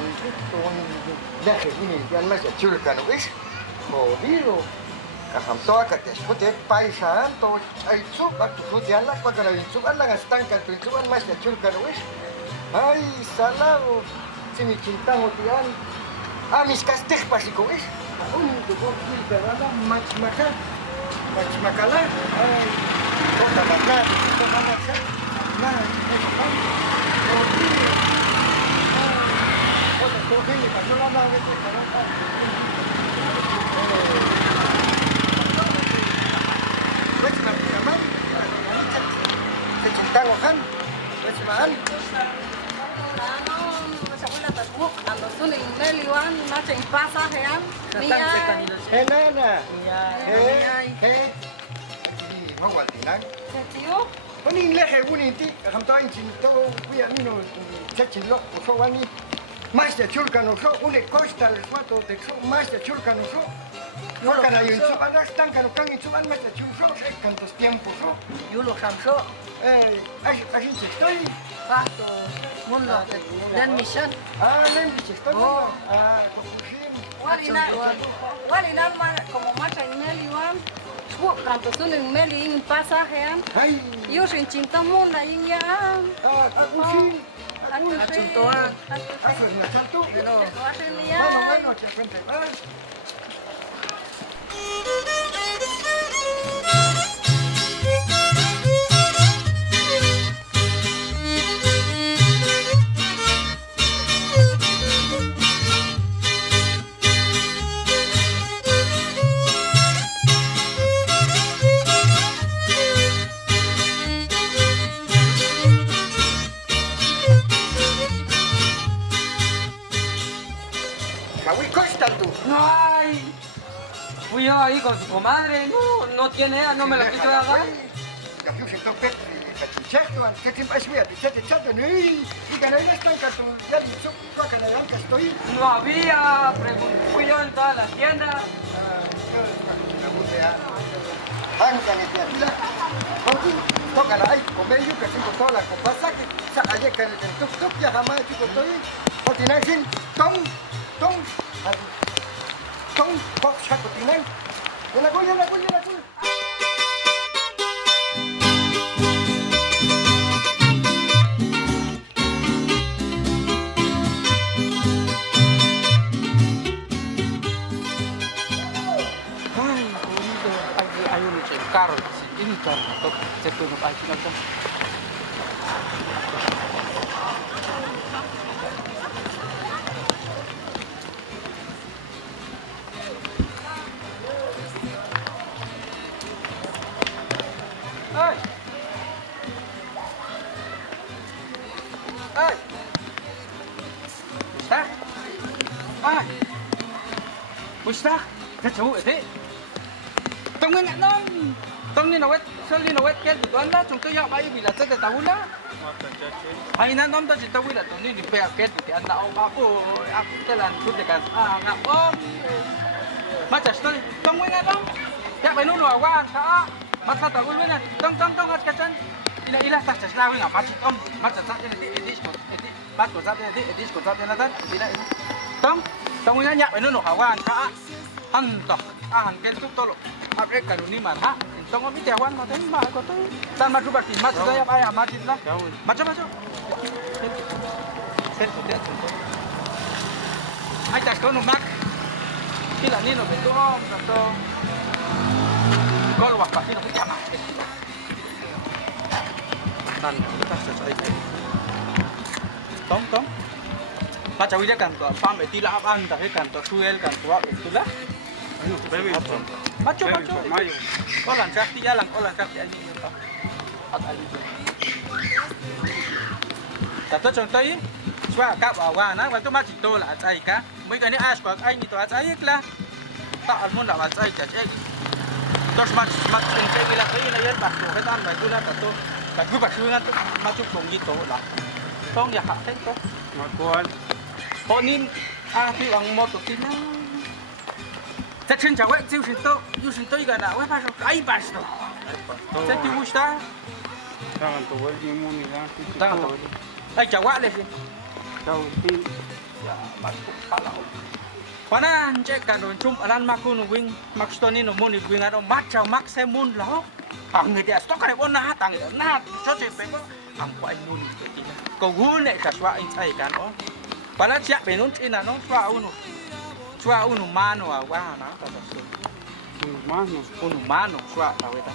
bien un viaje y más de chulca, ¿no ves? Jodido. Cajam toa que te escute paisa, todo hay chupa, tu fudiala, para la vinchuba la gastanca, tu vinchuba más de chulca, ¿no ves? Ay, salado, si mi chintamo tiran, mis castej pasico, ¿ves? Tu boquil de bala, machmacala, ay, toda la nada, nada, Panin lehe uninti, hamta inchinto, kuya mino, chachilo, usowani, más de chulca no so, une costa les mato, de so, más de chulca no so. No cara yo insuban, están cano can insuban más de chulco, cantos tiempos so. Yo lo samso. Así estoy. Pasto, mundo, dan misión. Len estoy. Walina como macha en Meliwan. Canto tú en Meli en pasaje. Yo sin chinta mona y ya. Acusin. Achuntoa. Bueno, te cuento. ¡Ay! Fui yo ahí con su comadre, no tiene, no me la quiso dar. No había, fui yo en todas las tiendas. Tócala ahí, comer yo que tengo toda la compasa que ayer que el tuk ya jamás chico estoy, continuar sin tom, pop saco tienen. La cuya. Hay un carro, ini carro, se tuvo ahí no. Ustah, kacau itu. Tunggu nak nom. Tunggu nak wet, seli nak wet kel tu anda, chúng ya mai bila saya tahu lah. Hai nak nom tak tahu lah, tunggu di pihak kel tu anda apa, aku telan tu dekat ngap om. Macam tu, tunggu nak nom. Yaไปนู่นหรอว่าค่ะมาถ้าตะกุลเว้ยนะต้องฮัดกันจันอีละตัดจะลาเว้ยอ่ะมาจิต้มมาจะซัดเนี่ยเอดิสก็เอดิบัดก็ซัดเนี่ยเอดิสก็ซัดเนี่ยนะท่านอีละต้องเว้ยนะไปนู่นหรอว่าค่ะหันต่ออาหารแกงทุกตัวลูกมาเรียกกันนี่มาฮะต้องมีแต่วันมาเต็มมาก็ต้องท่านมาดูบัตรมาจะได้ไปอ่ะมาจิตละมาจ้าเซ็ตตัวเดียวไอ้จักรก็นุ่มมากที่หลังนี่เราเป็นตัวอ้อมตัวก็ระวังกับที่เราไม่จำอ่ะนั่นถ้าจะใช้ต้องมาจะวิจารณ์ตัวฟาร์มไอทีละอันแต่ให้กันตัวช่วยกันตัวเอกละมาจูก็หลังจากที่หลังที่อันนี้ก็อันนี้แต่ตัวจงตัวช่วยกับว่านะวันตัวมาจิตโตละใจกะไม่กันนี่อาชกว่าไอ้นี่ตัวใจอีกละต่ออันมุนละว่าใจจะใจterus mat sente bila kai na yan ba ko hetan ba tula ta to ka gu ba sungan to ma chu kong gito la tong ya ha ten to ma kon ho nin a ti ang mo to tin na ta chen cha we jiu shin to yu shin to ga na we pa so kai ba so ta ti wu sta tangan to we ni mu ni la ta to ai cha wa le si tao tin ya masuk pala pana cek kan don cum alan makun wing makstoni no moni wing ado macha maksemun lo ang dia stok kare ona tang na cho che pe ang kwai mun ti ko gune ka swa in sai kan o pala sia pe nun ina no swa unu mano wa na ta so unu mano swa ta weta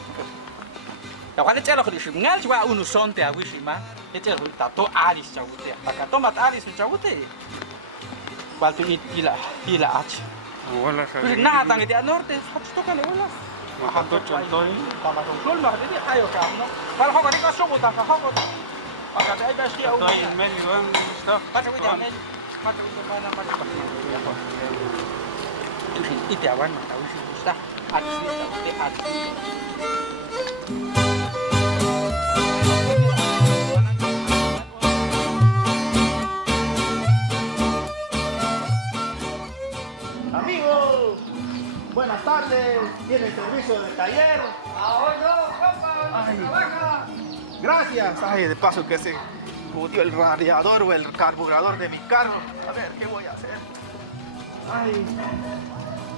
ya kwale chelo khodi shimngal swa unu sonte a wishima ete ta to alis chawute aka to mat alis chawute Baltu ila ach. Wala sa Kasi nahatang iti norte, hatsto ka na wala. Mahatot yung toy. Tama tong sul ma iti ayo ka no. Para ko ka sumo ta ka ko. Pagka ay basti au. Toy meli wan stock. Pati ko yan. Pati ko pa na pati. Iti awan ma tawi si sta. Ach ni iti ach. Amigos, buenas tardes. ¿Tiene servicio de taller? Gracias. Ay, de paso que se jodió el radiador o el carburador de mi carro. A ver, ¿qué voy a hacer? Ay,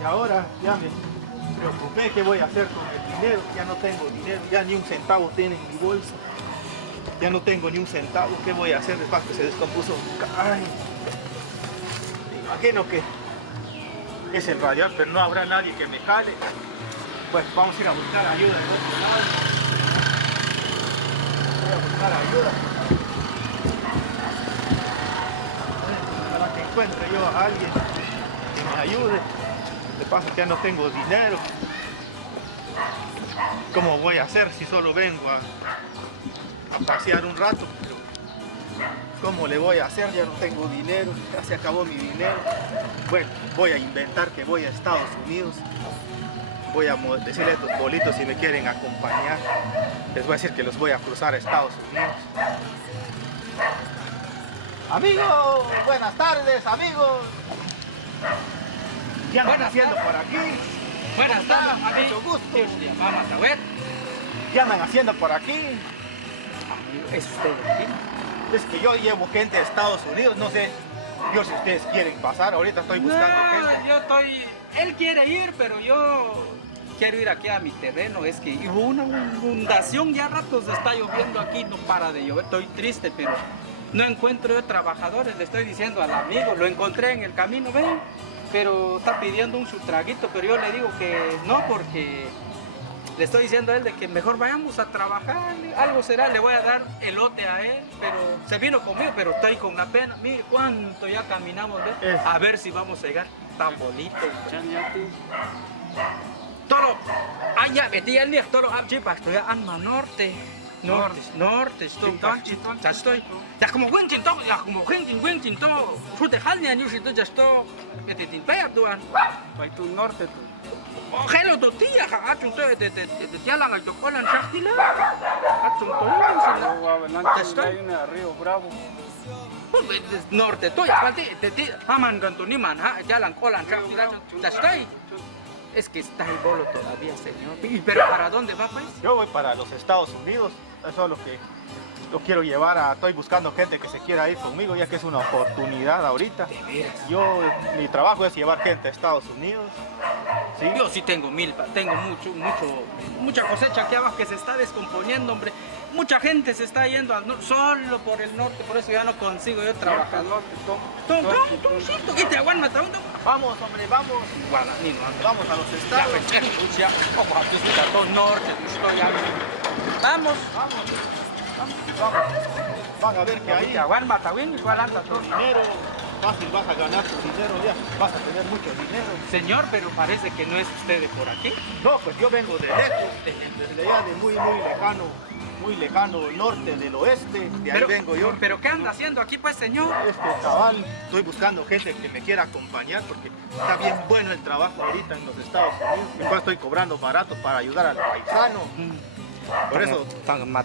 y ahora ya me preocupé. ¿Qué voy a hacer con el dinero? Ya no tengo dinero, ya ni un centavo tiene en mi bolsa. Ya no tengo ni un centavo. ¿Qué voy a hacer? De paso que se descompuso. Ay, me imagino que es el radiador, pero no habrá nadie que me jale. Pues vamos a ir a buscar ayuda de otro lado. Voy a buscar ayuda. Para que encuentre yo a alguien que me ayude. De paso que ya no tengo dinero. ¿Cómo voy a hacer si solo vengo a pasear un rato? ¿Cómo le voy a hacer? Ya no tengo dinero, ya se acabó mi dinero. Bueno, voy a inventar que voy a Estados Unidos. Voy a decirle a estos bolitos si me quieren acompañar. Les voy a decir que los voy a cruzar a Estados Unidos. Amigos, buenas tardes, amigos. ¿Qué andan haciendo por aquí? Buenas tardes, Mucho gusto. Vamos a ver. ¿Qué andan haciendo por aquí? ¿Es usted aquí? Es que yo llevo gente a Estados Unidos, no sé yo si ustedes quieren pasar, ahorita estoy buscando gente. Él quiere ir, pero yo quiero ir aquí a mi terreno. Es que hubo una inundación, ya ratos está lloviendo aquí, no para de llover. Estoy triste, pero no encuentro yo trabajadores. Le estoy diciendo al amigo, lo encontré en el camino, ven, pero está pidiendo un su traguito, pero yo le digo que no, porque le estoy diciendo a él de que mejor vayamos a trabajar, algo será, le voy a dar elote a él, pero se vino conmigo, pero estoy con la pena. Mire cuánto ya caminamos, ¿ve? A ver si vamos a llegar tan bonito. Todo, allá, metí el día, todo, estoy a Anma Norte. Norte, estoy, ya estoy. Ya como Winching, ya como Winching, todo, fruta jalnia, ya estoy, metitin pea, tuan. Pai tu norte tu. Hello, tu tía, achung tu te tialang al chocolan chaktila. Achung tu ya Estoy en Río Bravo. norte tu ya te aman kan tu ni man ha tialang colan chaktila. Ya estoy. Es que está el bolo todavía, señor. Pero ¿para dónde va, pues? Yo voy para los Estados Unidos, eso es lo que lo quiero llevar estoy buscando gente que se quiera ir conmigo, ya que es una oportunidad ahorita. Mi trabajo es llevar gente a Estados Unidos. ¿Sí? Yo sí tengo mucha cosecha aquí abajo que se está descomponiendo, hombre. Mucha gente se está yendo al norte, solo por el norte, por eso ya no consigo yo trabajar. Vamos, hombre, vamos. Vamos a los estados. Vamos. Van a ver que ahí dinero, fácil vas a ganar tu dinero, ya vas a tener mucho dinero. Señor, pero parece que no es usted de por aquí. No, pues yo vengo de lejos, desde allá de muy lejano norte del oeste, de ahí vengo yo. ¿Pero qué anda haciendo aquí, pues, señor? Cabal, estoy buscando gente que me quiera acompañar porque está bien bueno el trabajo ahorita en los Estados Unidos. Después estoy cobrando barato para ayudar al paisano. Por eso. Vamos a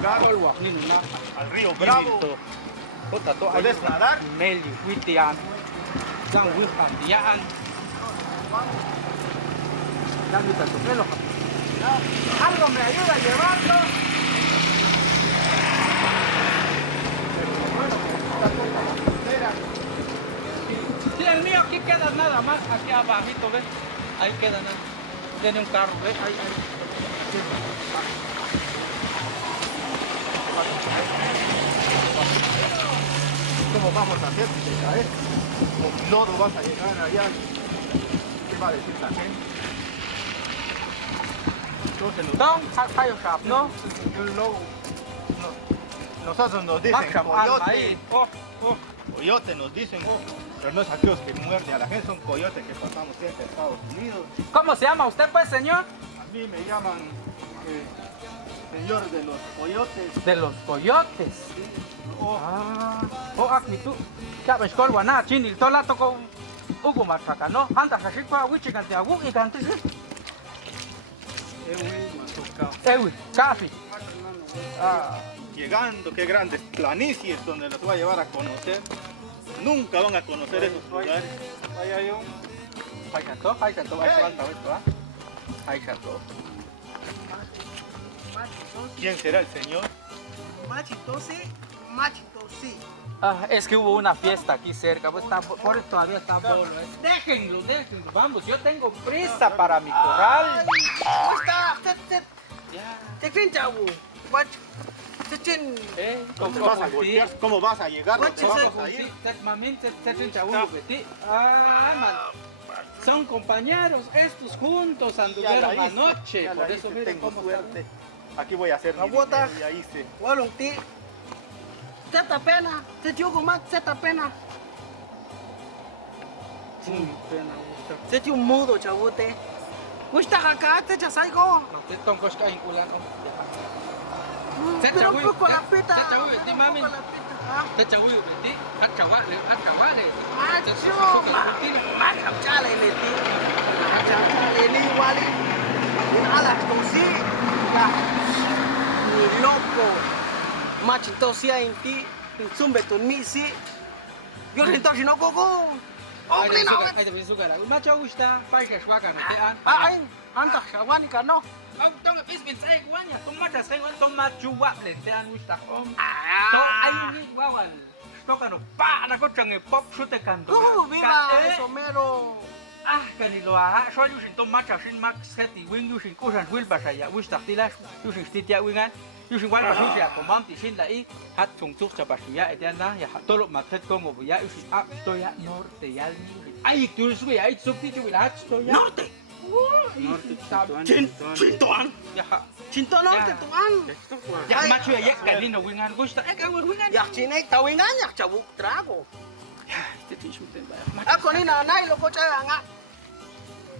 llegar al río Bravo. ¿Puedes nadar? cambio de tu pelo. Algo me ayuda a llevarlo. Sí, el mío aquí queda nada más, aquí abajito, ¿ves? Ahí queda nada. Tiene un carro, ¿ves? Ahí. ¿Cómo vamos a hacer si te caes? No, no vas a llegar allá. ¿Qué va a decir la gente? Entonces ¿no? nosotros nos dicen coyote. Coyote nos dicen, pero no es aquellos que muerden a la gente, son coyotes que pasamos siempre a Estados Unidos. ¿Cómo se llama usted, pues, señor? A mí me llaman señor de los coyotes. De los coyotes. Aquí tú. Ya ves, Colguaná, Chinil, todo la tocó Hugo Machaca, ¿no? Anda, Jashipa, Wichicante, Agu y Cante. Casi. Llegando, qué grandes planicies donde los voy a llevar a conocer. Nunca van a conocer esos lugares. Vaya yo. Ahí está todo, ahí está todo. ¿Quién será el señor? Machito sí. Es que hubo una fiesta aquí cerca, pues por eso todavía está bolo. Déjenlo, vamos, yo tengo prisa para mi corral. ¿Cómo está? ¿Te creen, chavo? ¿Cómo vas a golpear? ¿Cómo vas a llegar? ¿Dónde Guache, vamos a ir? Son compañeros, estos juntos anduvieron anoche, por eso miren tengo cómo suerte. Aquí voy a hacer mi Aguanta. dinero, ya hice. Walong ti. Seta pena. Te digo más, seta pena. Se te un mudo, chavote. Gusta acá, te echas algo. Pero un poco la pita. Macho, chale, leti. Chale, ni wali. Alas, sí. Ni loco. Macho, entonces en ti, en zumbe tu ni si. Yo entonces no coco. Hombre, no. Macho gusta, paisa suacan, Ay, anda, shawani ka no. Tong pis bin sai guanya, tong mata sai wan tong machuwa le tean gusta. To Ah. ay ni wawan. Tocan pa na ko change pop shute kan. ¿Cómo viva eso, mero? Kanilo soy yusin tong mata sin max heti wing yusin kusan wil basaya gusta tilas yusin stitia wingan. Yusin wan basuya komanti sin la i hat chung tuk chapasuya etiana ya tolo matet como ya yusin up to ya norte ya ni. Ay tu suya ay subti tu wil hat to ya. Norte. Chintuan. Ya. Chintuan norte tuan. Ya macho ya kanino wingan gusta. Kan wingan. Ya chinay tawingan ya chabuk trago. Este tisu ten ba. Ako ni nanay lo ko cha nga.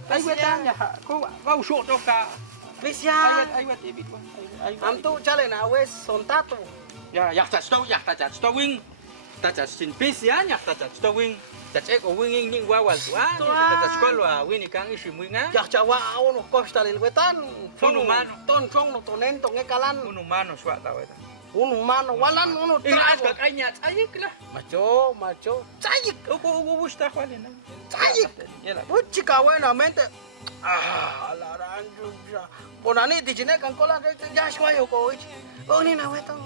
Ay wetan ya. Ko wa usho to ka. Bisya. Ay wet ibit wa. Amtu chale na wes sontato. Ya ta sto wing. Ta sin pisia ya ta sto wing. Ta o wing ning wa wal tua. Ta skolo a wing kang isim winga. Ya chawa uno costa del wetan. Un humano. Ton chong no tonen ton ekalan. Un humano swa ta weta. Un humano walan uno Ingat trago. ka kanya ayik lah. Macho. Chayik. Ugo gusta kwale na. Chayik. Yela. Chica buenamente. La ranjuja. Bonani di jine kan kola ya shwayo ko ich. Oni na wetan.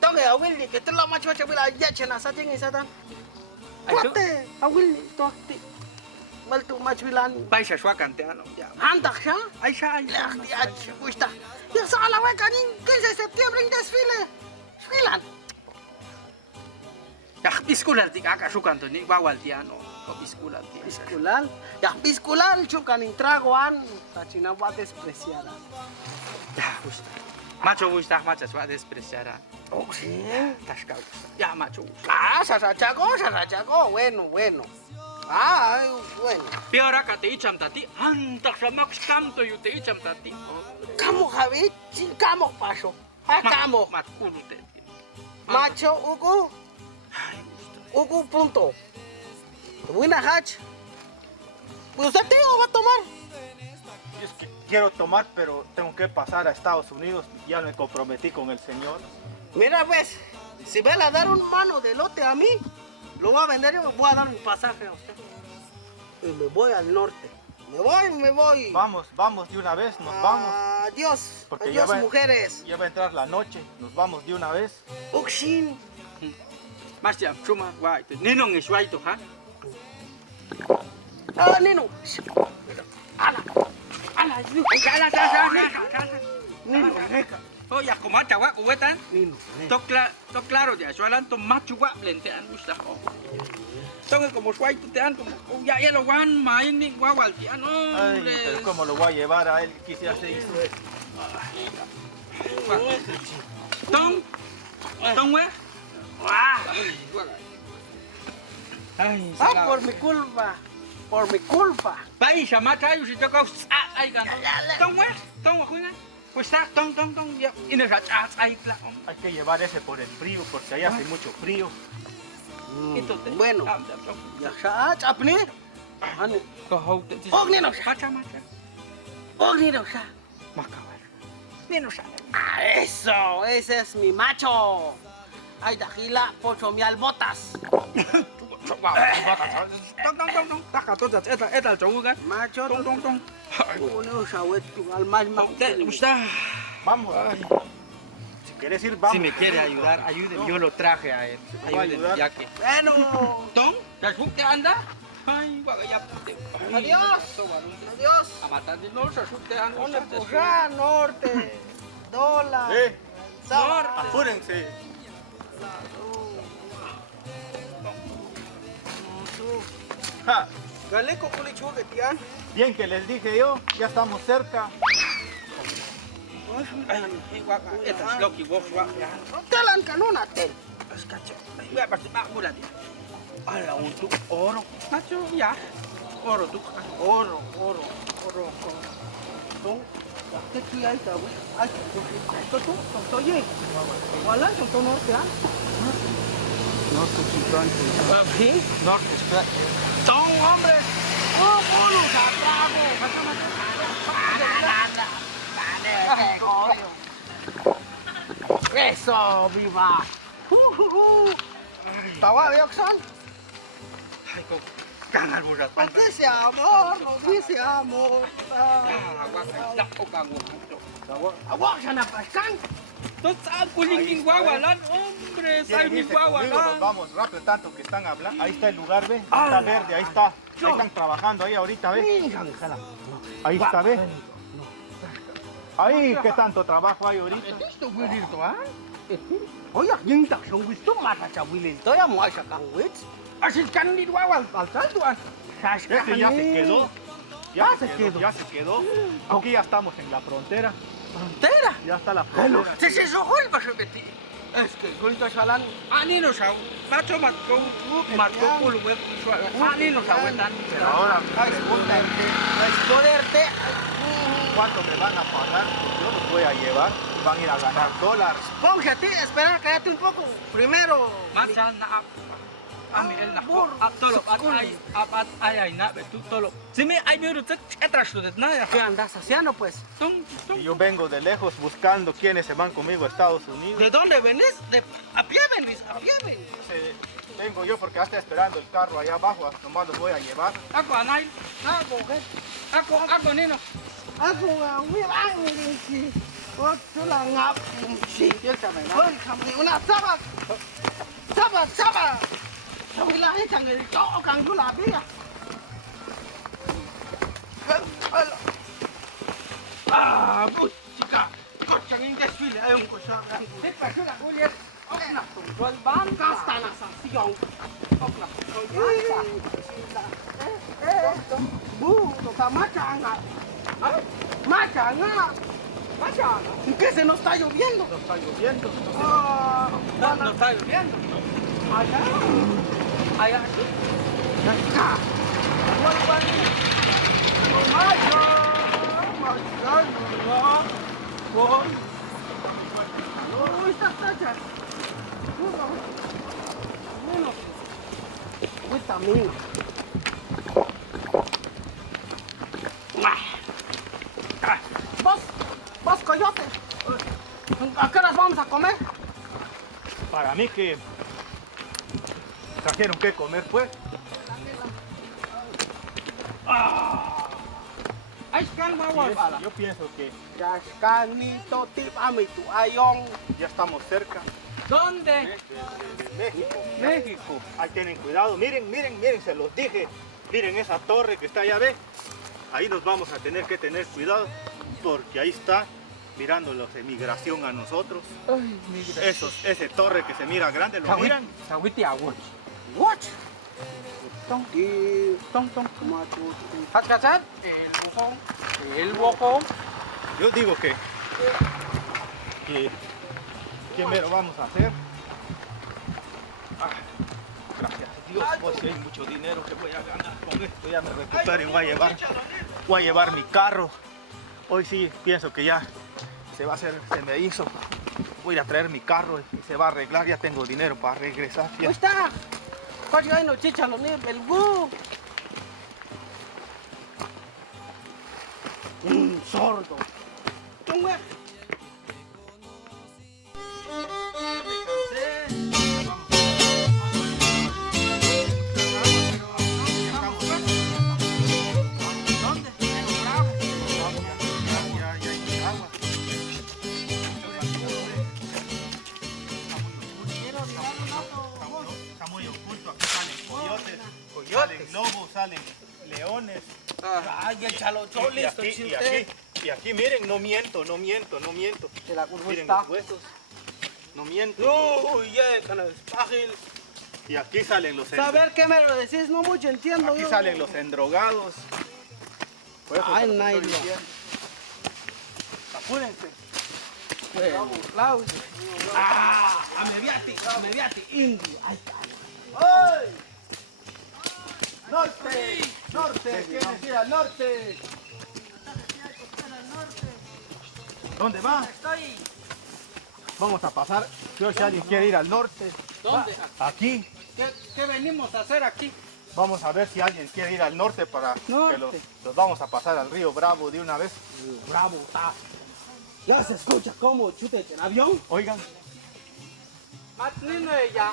Tong ya wil di ketela macho chabila ya chena sa ting isatan. Kuate awil to ti. Maltu machwilan. Paisa swa kanteano. Ya. Andak siya. Ay siya ay. Ya gusta. Ya sa la we kanin 15 de septiembre en desfile. Filan. Ya piskulan ti kakasukan to ni bawal ti ano. Ko piskulan ti. Piskulan. Ya piskulan chukan in tragoan. Tachina va despreciar. Ya gusta. Macho gusta, macho swa despreciará. Oh, sí. Tasca. Ya macho gusta. Sasachago. Bueno. Ay, bueno. Peor acá te echam tati. Antak sa max canto yo te echam tati. Kamu Javi, camo paso. Kamo. Mat kulo te. Macho, Ugu punto. Buena hatch. ¿Usted tío va a tomar? Es que quiero tomar, pero tengo que pasar a Estados Unidos. Ya me comprometí con el señor. Mira, pues, si me a dar un mano de lote a mí, lo va a vender y me voy a dar un pasaje a usted. Y me voy al norte. Me voy. Vamos de una vez, nos vamos. Adiós. Porque Adiós, ya va- mujeres. Ya va a entrar la noche, nos vamos de una vez. Uxin. Marcia, chuma, guay. Nino es guay, ¿ha? Ah, Nino. Nino, reca. Oye, como acha guaco, wetan. Nino, To claro ya, yo hablan to macho guap lentean gusta. Son como guay, tú te dan como ya lo van, main ni guawal, ya no. Ay, pero ¿cómo lo voy a llevar a él? Quisiera hacer eso. Tong, we. Ay, Ah, por mi culpa. Por mi culpa. País, mata, yo si toca, ay, gan. Tong, juega. Pues está, tong, ya. Y nos ay, claro. Hay que llevar ese por el frío, porque allá hace mucho frío. Bueno, ya sa chapni. Ano? Og Nino. Macha. Og Nino sa. Macabal. Nino sa. Ah, eso, ese es mi macho. Ay, dajila, pocho mial botas. Tong. Taka to eta el chou gan. Macho, Tong. uno sa wet tu al mal Está. Vamos. Si quieres ir, vamos. Si me quiere ayudar, ayúdeme. Yo lo traje a él. Te voy a Ayúdeme, ayudar. ya que. Bueno, Tong, ¿te asuste anda? Ay, ya. adiós. Adiós. A matar de no se asuste anda. ¿Dónde posar? Norte, dólar, Norte. Apúrense. Ja, Galeco culichu que tian. bien que les dije yo, ya estamos cerca. Esta es lo que vos vas Telan canona tel. a voy a partir más mula. Ala, un tu oro. Nacho, ya. Oro, tu. Oro. Tung, ¿qué tía esta, güey? Ay, tú, oye. Wala, yo norte, ¿ah? ¿Sí? Norte, espera. Tong, hombre. Oh, bolu, Eso, viva. Tawa, Oxon. Ay, con ganas burras. Nos dice amor, nos dice amor. Agua, ya no pascan. Entonces, culingin guagualan, hombre, ¿Quieren mi irse conmigo? Nos guagualan. vamos rápido, tanto que están hablando. Ahí está el lugar, ve. Está verde, ahí está. Ahí están trabajando ahí ahorita, ve. Ahí está, ve. Ahí, ¿qué tanto trabajo hay ahorita? Esto wilito, ¿ah? Oye, yung tak siyang gusto mata sa wilito, ya mo ay sa kangwits. Asin kan ni wawal paltal tuan. Este ya se quedó. Ya se quedó. Ya se quedó. Aquí ya estamos en la frontera. Frontera. Ya está la frontera. Se sohol ba siya beti? Es que gulito salan. Ani no saw. Macho matko pulu wet. Ani no saw tan. Pero ahora, Poderte. ¿cuánto me van a pagar? Pues yo los voy a llevar. Van a ir a ganar dólares. Ponge a ti, espera, cállate un poco. Primero. Macha na ami el na ko. Tolo ay na betu tolo. Si me ay miro te atrás de nada. ¿Qué andas haciendo, pues? Y yo vengo de lejos buscando quiénes se van conmigo a Estados Unidos. ¿De dónde venís? A pie venís, a pie venís. Vengo yo porque ya está esperando el carro allá abajo. Nomás los voy a llevar. Ako anay. Ako nino. Ako nga, wirang si. Wag sila nga si. Hoy, kami una sabak. Sabak. Kami lahi kang ito kang gulabi. Chica. Kocha ng desfile ayon ko sa. Sepa sila kuya. Ok na. Tungkol ban Kasta na sa siyong. Ok na. Macha nga. Macha nga. ¿Qué se nos está lloviendo? No está lloviendo. No está lloviendo. Allá. Acá. Vos, coyote, ¿a qué horas vamos a comer? Para mí que trajeron que comer, pues. Yo pienso que Cascanito, tipame tu ayón. ya estamos cerca ¿Dónde? de México. México. Ahí tienen cuidado. Miren, se los dije. Miren esa torre que está allá, ve. Ahí nos vamos a tener que tener cuidado porque ahí está mirando los de migración a nosotros. Ay, mira. Ese torre que se mira grande, ¿lo miran? Sawiti agua. What? Tong, tong. Hakasat, el bojón. Yo digo que ¿qué mero vamos a hacer? Ah, gracias a Dios, pues si hay mucho dinero que voy a ganar con esto, ya me recupero y voy a llevar mi carro. Hoy sí pienso que ya se me hizo. Voy a ir a traer mi carro y se va a arreglar, ya tengo dinero para regresar. Ya. Está. ¿Cuál hay no chicha lo mío? El gu. Sordo. ¿Cómo es? Está muy oculto, aquí salen coyotes, salen lobos, salen leones. Ay, el chalochón listo, Y aquí, miren, no miento. Se la curva Miren está. los huesos, no miento. Uy, ya, canal págil. Y aquí salen los Saber qué me lo decís, no mucho entiendo. aquí yo. salen los endrogados. Por eso Ay, se lo estoy Nailo. diciendo. Apúrense. Laus. Ameviati, indio. Ay, ¡Ay! ¡Norte! ¿Quieres ir al norte? ¿Dónde va? Estoy. Vamos a pasar. Si alguien quiere ir al norte. ¿Dónde? Aquí. ¿Qué venimos a hacer aquí? Vamos a ver si alguien quiere ir al norte para Norte. que los vamos a pasar al río Bravo de una vez. bravo, está. Ya se escucha como chute en avión. Oigan, Matnino ella.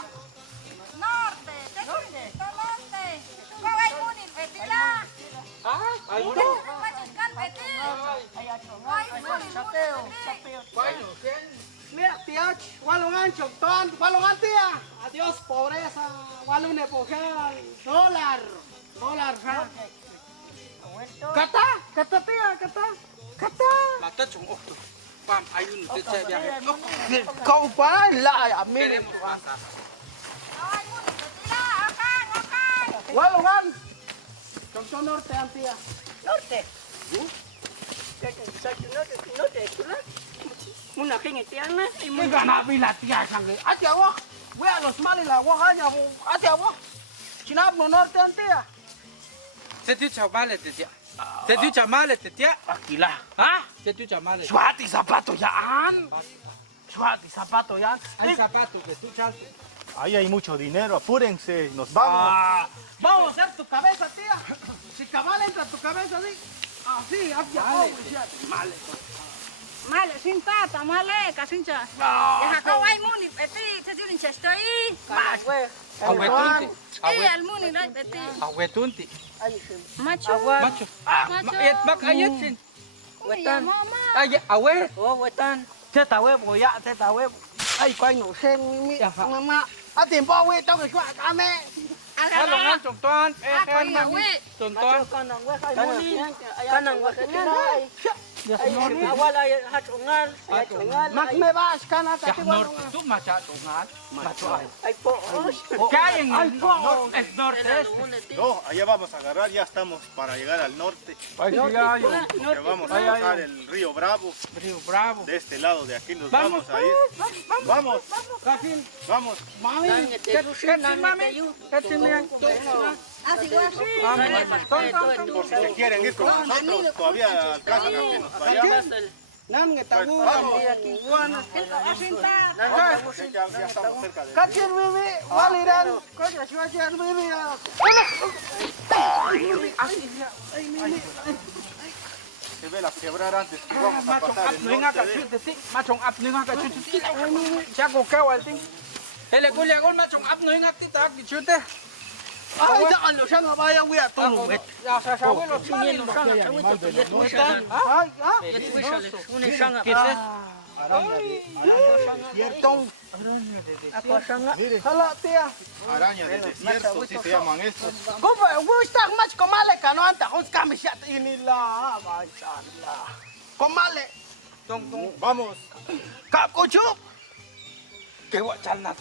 Norte, norte. Kawai muni betila. Ah, ay, no. Machuskan beti. Kawai muni Mira, tía, walungan choctón, walungan tía. Adiós, pobreza. Walun epogel, dólar. Ja. Kata tía, kata. Mata chung okto. Pam, ayun, techa viaje. Kau para la a mí. Queremos pasar. Kawai muni betila. Akan. Walungan. Choctón norte, tía. Norte. Una gente tiana y Muy ganabi la tía sangre. Hacia abajo. Voy a los males la guajaña. Hacia abajo. Chinab no norte, tía. Se tu chamale tetia. Se tu chamale tetia. Aquila. Ah, se tu chamale. Suati zapato ya. Suati zapato ya. Hay zapatos que tú chas. ahí hay mucho dinero, apúrense, nos vamos. Vamos a hacer tu cabeza, tía. Si cabal entra tu cabeza así. Así, hacia abajo. Male. Male, sin tata, male, kasincha. Ya kawai muni beti. Tetiulin chastoi. Awetunti. Al muni dai beti. Awetunti. Macho. Macho. Et bak ayetsin. Wetan. Mama. Ay, awe. Oh, wetan. Teta huevo, ya, teta huevo. Ay, cuál no sé, mamá. A tiempo, güey, tengo que jugar acá, me. Halo ngan chongtuan. Ako iya we. Tontuan. Kanang we kay muni. Kanang we kay awal ay hatungal, ay tungal. Mak me vas, cana, Ya casi norte. Tu macha tungan. Macho ay. Ay po. Caen al es norte. No, allá vamos a agarrar, ya estamos para llegar al norte. Ay, Ya vamos a pasar el río Bravo. Río Bravo. De este lado de aquí nos Vamos, vamos a ir. Vamos, Kafin. vamos. mami. Así guasi. Por si se quieren ir con nosotros, todavía alcanzan a que nos vayamos. Nan que tagu, Vamos. Asinta. Ya estamos cerca de... Kacir bebe, waliran. Kacir siwajan bebe. Se ve la quebrar antes que vamos a Machong pasar ap el ninga ka norte. chute ti. Machong ap ninga ka chute ti. Chago ka wal ting. Ele kulia gol machong ap ninga ti ta ki chute. Ay, ya lo sang vaya voy a todo. Ya sa abuelo tiene los sang, abuelo tiene tu sang. Ay, ah. Un sang. ¿Qué es eso? Cierto. Ako sang. Mire, Hala tía. araña de desierto, sí se llaman estos. ¿Cómo está más comale cananta? Ons camiseta inila, machala. Comale. Vamos. Kakuchu. Te voy a echar nada.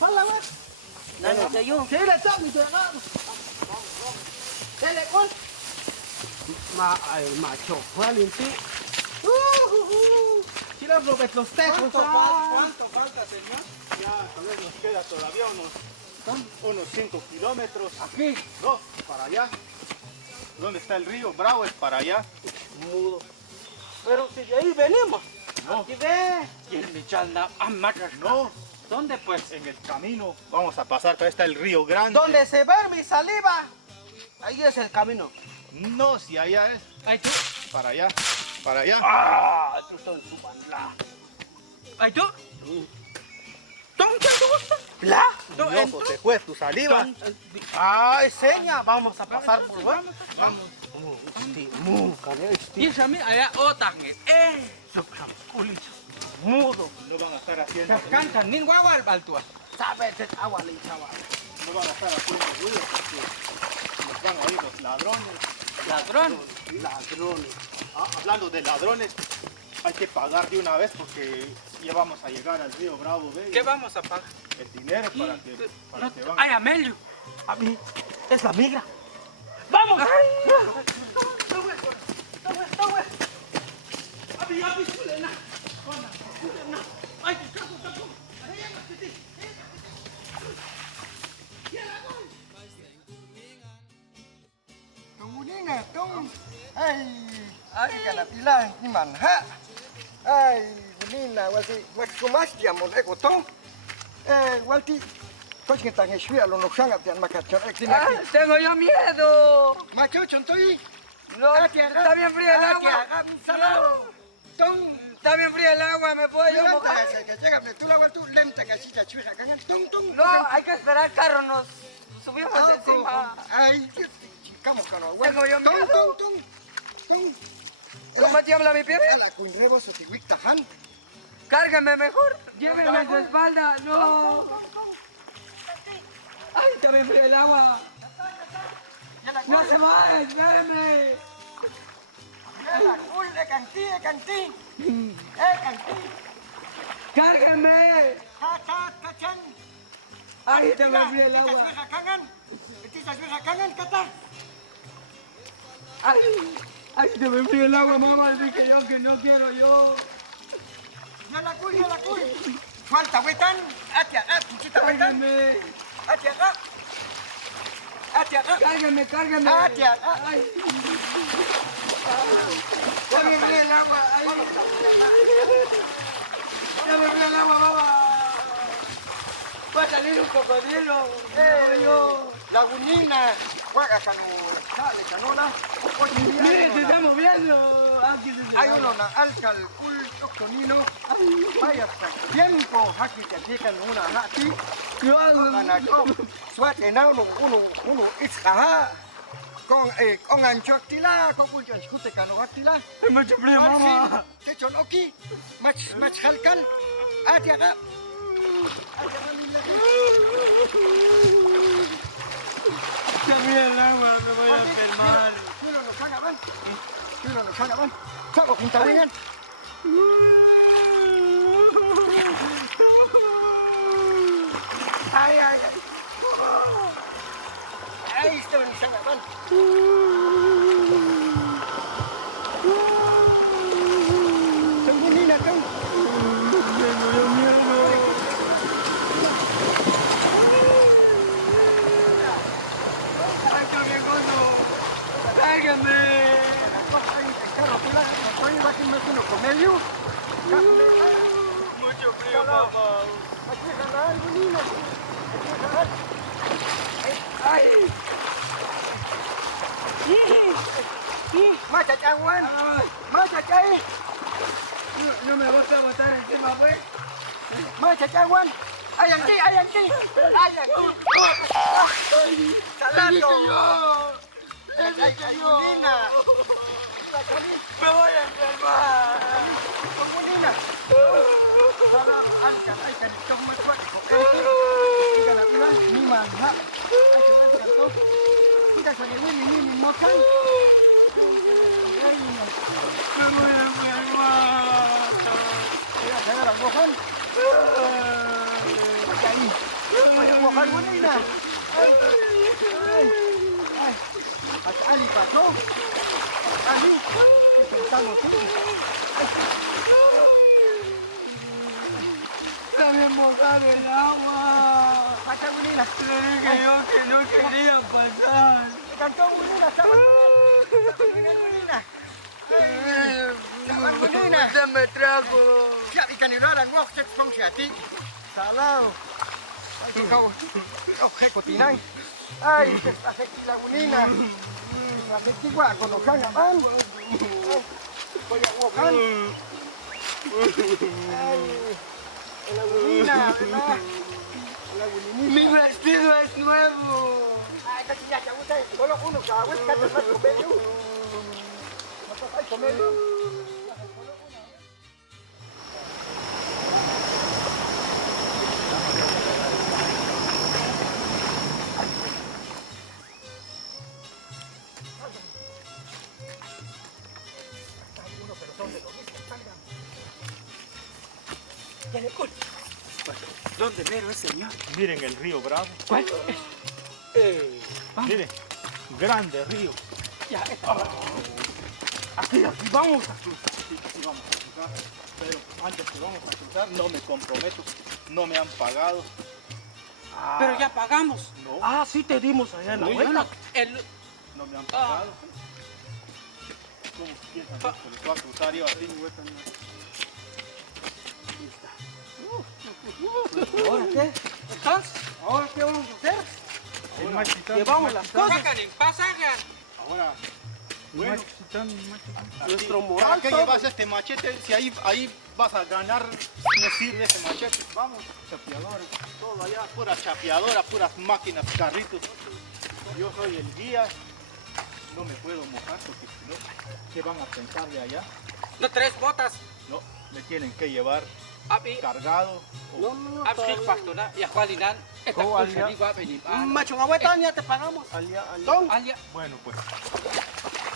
Hala wa. Nani kayo? Sila ta mi tega. Sila kon. Macho, Valentín. Sila Robert los tecos. ¿Cuánto falta, señor? Ya, tal vez nos queda todavía unos 5 kilómetros. Aquí. No, para allá. ¿Dónde está el río? Bravo es para allá. Mudo. Pero si de ahí venimos. No, Aquí ve. Y el Michalna, amagas. no. ¿Dónde pues? En el camino vamos a pasar, acá está el río Grande. Donde se ve mi saliva. Ahí es el camino. No, si allá es. Ay, tú. Para allá, para allá. Ah, tú estás en su banda. Ay, tú. ¿Dónde tú? ¿La? Loco, se fue tu saliva. Ay, seña. Vamos a pasar por Vamos. Y esa mí allá otan. mudo. No van a estar haciendo ruido. Cantan, ni guagua al baltua. Sabe, agua le chaval. No van a estar haciendo ruido porque nos van a ir los ladrones. Ladrón. Ladrones. Ah, hablando de ladrones, hay que pagar de una vez porque ya vamos a llegar al río Bravo, ¿ve? ¿Qué vamos a pagar? El dinero para que van. Ay, Amelio. A mí, es la migra. ¡Vamos! Tumulina, tum. Ay, kanapila, iman ha. Ay, bunina, walti, wakumas diamon eko tong. Walti, pues que tan esfía lo no sanga te macachón. Tengo yo miedo. Macho, chontoy. No, está bien fría el agua. Tong. Está bien fría el agua, ¿me puedo yo mojar? Que llega, tú la vuelta, lenta casita, chuja, cagan, tung, tung. No, hay que esperar el carro, nos subimos encima. Ay, chicamos, cano. Tengo yo miedo. Tung. ¿Cómo tiembla mi pie? A la cuinrebo su tiwik tajan. Cárgame mejor. Llévenme en su espalda. No. Ay, está bien fría el agua. No se va, espérenme. Cantí. Cantí. Cárgame. Cachan. Ay, está bien fría el agua. Ay, está bien fría el agua, mamá. Así que yo que no quiero yo. Ya la cuy. Falta, wetan. Atia, puchita, wetan. Cárgame. Atia. Cárgame. Atia. Ay. Ya me fría el agua. Ay. Ya me fría el agua, mamá. Va a salir un cocodrilo. Yo. Lagunina. Juega canola. Mire, se está moviendo. Aquí se Hay uno na alcal tonino. Vaya hasta tiempo. Aquí te llegan una hati. Anako. Suate na uno itzaha. Con ancho actila. Con pulcho escute cano actila. Es mucho frío, mamá. Te chonoki. Mach halkan. Atiaga. Ya mira el agua, me voy a enfermar. Mira, nos hagan. Saco junta bien. Ay. Ay, esto nos hagan. Tengunina, tengo. Tengo miedo. Ay, qué bien gozo. Cárgame. Mucho frío, mamá. Ay. Macha chaguan. Ay. Macha chay. No me vas a botar encima, pues. Macha chaguan. Salato. Comunina. Me voy a enfermar. Comunina. Alcan, ¿cómo me fue? Diga la vida, mi mamá. Diga que le viene mi mocan. Me voy a enfermar. Mira, la mojan. Ahí. Mojan, Comunina. Ali pasó. Ali, ¿qué pensamos? También mojar el agua. Acá, Comunina. Le dije yo que no quería pasar. Se cantó Comunina, Comunina. Usted me trajo. Ya, y que ni lo harán, vos se ponche a ti. Salado. Ay, cotinan. Ay, que hace aquí la Comunina. Hace aquí guaco, no canga, man. Voy a guacan. Ay, la Comunina, ¿verdad? Mi vestido es nuevo. Ay, cachilla, que gusta eso. Solo uno, que agua, que te vas a comer yo. No te vas a comer yo. ¿Dónde mero es, señor? Miren el río Bravo. ¿Cuál? Miren, grande río. Ya, aquí, vamos a cruzar. Sí, vamos a cruzar. Pero antes que vamos a cruzar, no me comprometo. No me han pagado. Pero ya pagamos. No. Ah, sí te dimos allá en la vuelta. No me han pagado. ¿Cómo piensan que les va a cruzar yo así? ¿Ahora qué? Entonces, ¿ahora qué vamos a hacer? Llevamos las cosas. Ahora, bueno, Nuestro ¿para moral. qué llevas este machete? Si ahí vas a ganar, me sirve ese machete. Vamos, chapeadores, todo allá, pura chapeadora, puras máquinas, carritos. Yo soy el guía, no me puedo mojar porque si no, ¿qué van a pensar de allá? No traes botas. No, me tienen que llevar Abi, cargado. abschrik pastona, y a Jualinan, esta cosa digo a venir. Macho, abuela, ya te pagamos. Alia, Bueno, pues.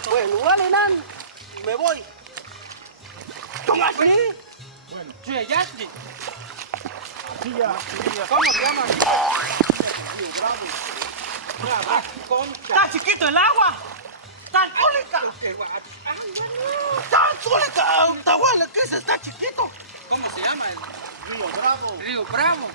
Bueno, vale, nan. Me voy. ¿Cómo así? Bueno, Chuya Yashmi, así ya. ¿cómo se llama? Bravo. Está chiquito el agua. Está alcohólica. Está alcohólica. Tahuala, ¿qué es? Está chiquito. ¿Cómo se llama? Río Bravo. Río Bravo.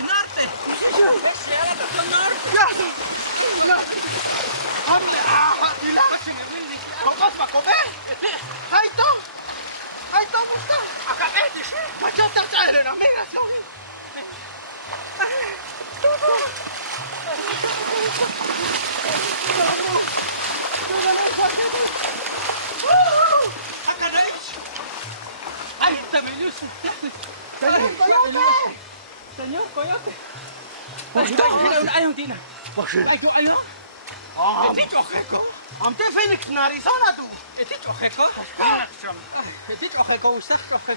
al norte. Ese era el norte. Señor Coyote. Hay un tina. Hay un. Eticho Jeco. Ante Phoenix na Arizona tu. Eticho Jeco. Eticho Jeco. Usted Jeco.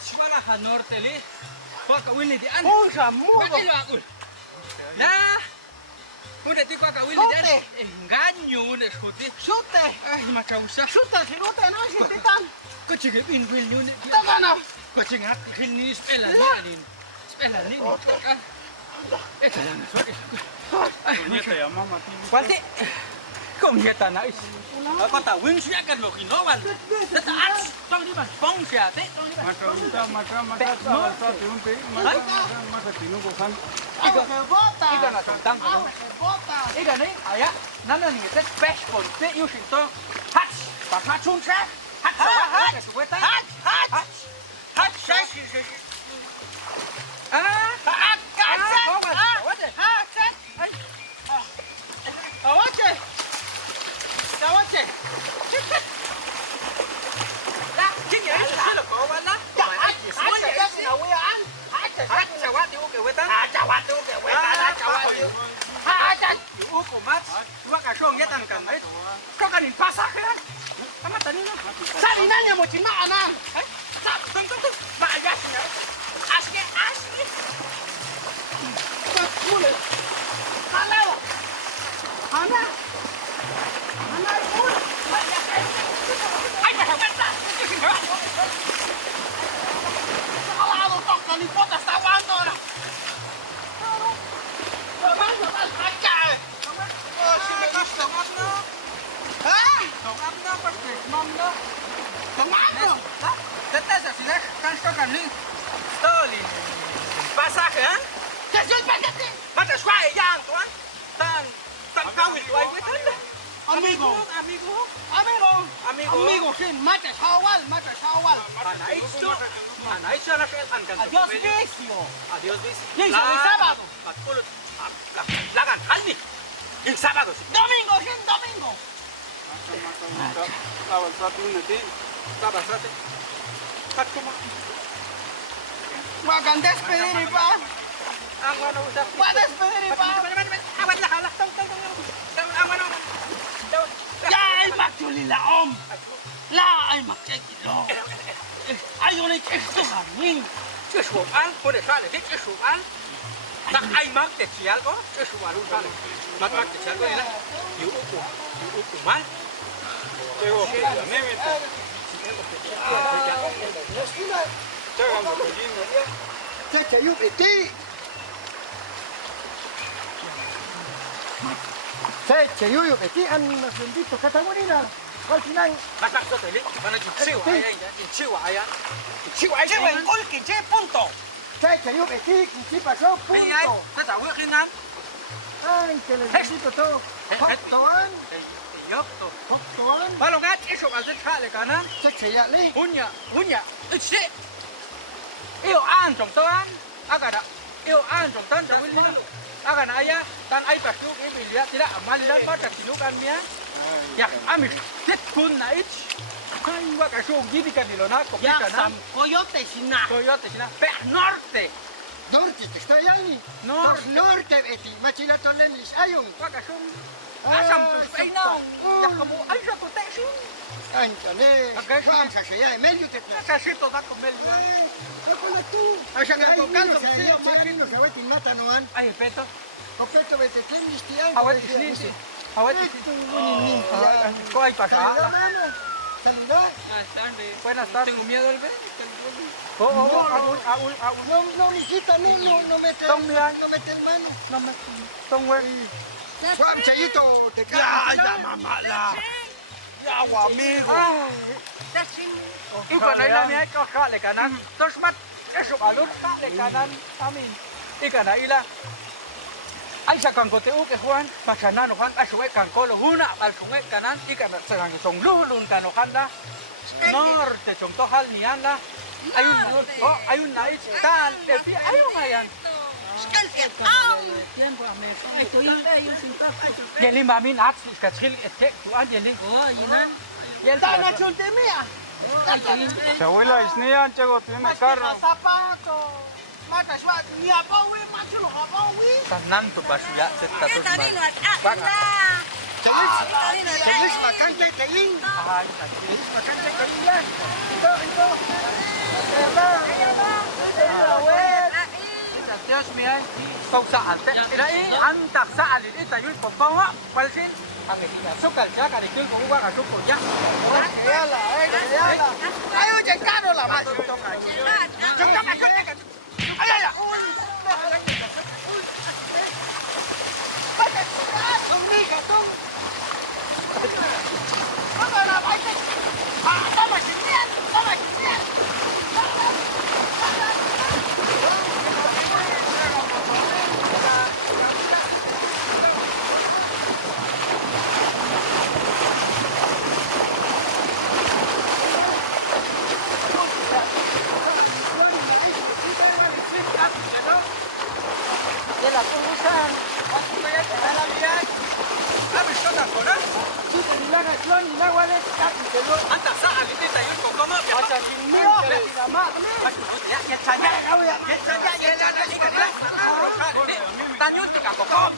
Suara al norte le. Kuaka Willy di an. Unsa mudo. Kuaka akul. Nah. Udah ti kuaka Willy di an. Engaño udah shuti. Shute. Ay macam usah. Shute sirute na sintitan. Kau cakap win ni. Tagana. Kau cakap ini spell ni. Spell ni. Kan. Jangan suara. Nieta ya mama. Kualti. Kau nieta na is. Kau tahu win siya kan lo kinoval. Tetaat. Tong di bang. Bong siya. Tong di bang. Mata, tiunte, mata tinuko kan. Bota. Ika na tentang. Bota. Ika ni ayah. Nana ni kita special pun. Te using to. Hats. Pakai cunca. Hats. Hats. Hats. Hats. Hats. Hats. Sari nanya mo chinaanan. Mule. Halawa. Hana. Hana mule. Kalau tok kalipot hasta wando na. Mano al kaca. Oh, si me gusta más no. Ah, tomando porque mamno. Tomando. Tetes así de kan stokan ni. Stolin. Pasaje, ¿eh? ¿Qué es el paquete? Mata suai yang tuan. Tan kau itu ai wetan. Amigo. Amigo. Amigo. Amigo. Amigo, sin mata shawal, mata shawal. Ana itu na kan kan. Adiós vicio. Adiós vicio. ¿Quién sabe sábado? Patulot. Lagan halni. El sábado sí. Domingo, sin domingo. Awal satu nanti. Sábado sate. Kat cuma. Makan despedir y pa. Ang ano usap. Pa despedir y pa. Awat lah halah tong. Ang ano. Ya ay magtuli la om. La ay magtuli. Ay una esto gamin. 这是我安，或者啥的，这是我安。那爱忙的钱个，这是我路上的，忙的钱个呢，有五万。这个给的妹妹的，这个我不进的。 Thế chạy giúp tí. Thế chạy giúp tí ăn mà chuẩn bị tổ khách thắng đi nào. Coi chị năng. Bắt bắt cho tới đi, bắt nó chỉ chiêu ai anh, chỉ chiêu ai á, chiêu ai. Che ven gol que che punto. Thế chạy giúp tí chỉ bà số Anh ai, punto. nó tạo huyết lên ăn. Anh chạy lên đi tổ tô. Học toán. Nhớ tổ. Học toán. Bao lâu ngắt chỉ số ăn rất khá là cả năm. Thế chạy ạ đi. Hun nhá, ít xí. Yêu ăn trong toán, aga đã. Yêu ăn trong toán trong nguyên liệu. Aga na ya, tan ai bắt lúc ini lihat tidak amal dan pada sinukan dia. Ya, ambil set kun na ich. Kan gua kasih gini kan di lona, kopi Ya kanan. sam coyote sin nada. Coyote sina, pe norte. Norte, te estoy ahí. Norte. Norte, Betty. Machila tolelis. Ayun. Gua kasih. Asam tu peina. Ya kamu aja tu teksi. Ándale. Vamos a sellar. Medio te Kasih tu tak kembali. Tócala tú. Allá me tocando. Máquina, se va a timata, no han. Ay, peto. Opeto, vete, ¿quién listian? Awat isninti. Awat isninti. Kau ay pasal. Saludar. Buenas tardes. Tengo miedo al ver. No, mijita, no mete. No mete el mano. No me. Tong wer. Juan, Chayito, te cae. Ya mamá la. Ya amigo. Ikan ay lang niya ikaw kale kanan. Terus mat esok alun kale kanan amin. ikan ila ai sa kang kote u ke Juan pasana no Juan asue kang kolo huna al sungai kanan ikan serang song lulun kan okanda norte chong to hal nianda ayun na tan epi ayun ayan Yeling mamin ats kecil etek tuan yeling Dana chuntemia. Si abuela es niña, chego, tiene carro. Zapato. Mata shwa ni abawi machulo abawi. tanan tu basuya seta tu Chalis makan cek teing. Chalis makan cek teing yan. Ito. Dios mío, kau saat ini antak saat ini tayu pokok palsin Amerika sukar jaga di kul kau gak sukur ya. Ayo cekado lah mas. Antak saat ini tayu pokok mah macam ini. Ya canya. Tanyus dekat pokok.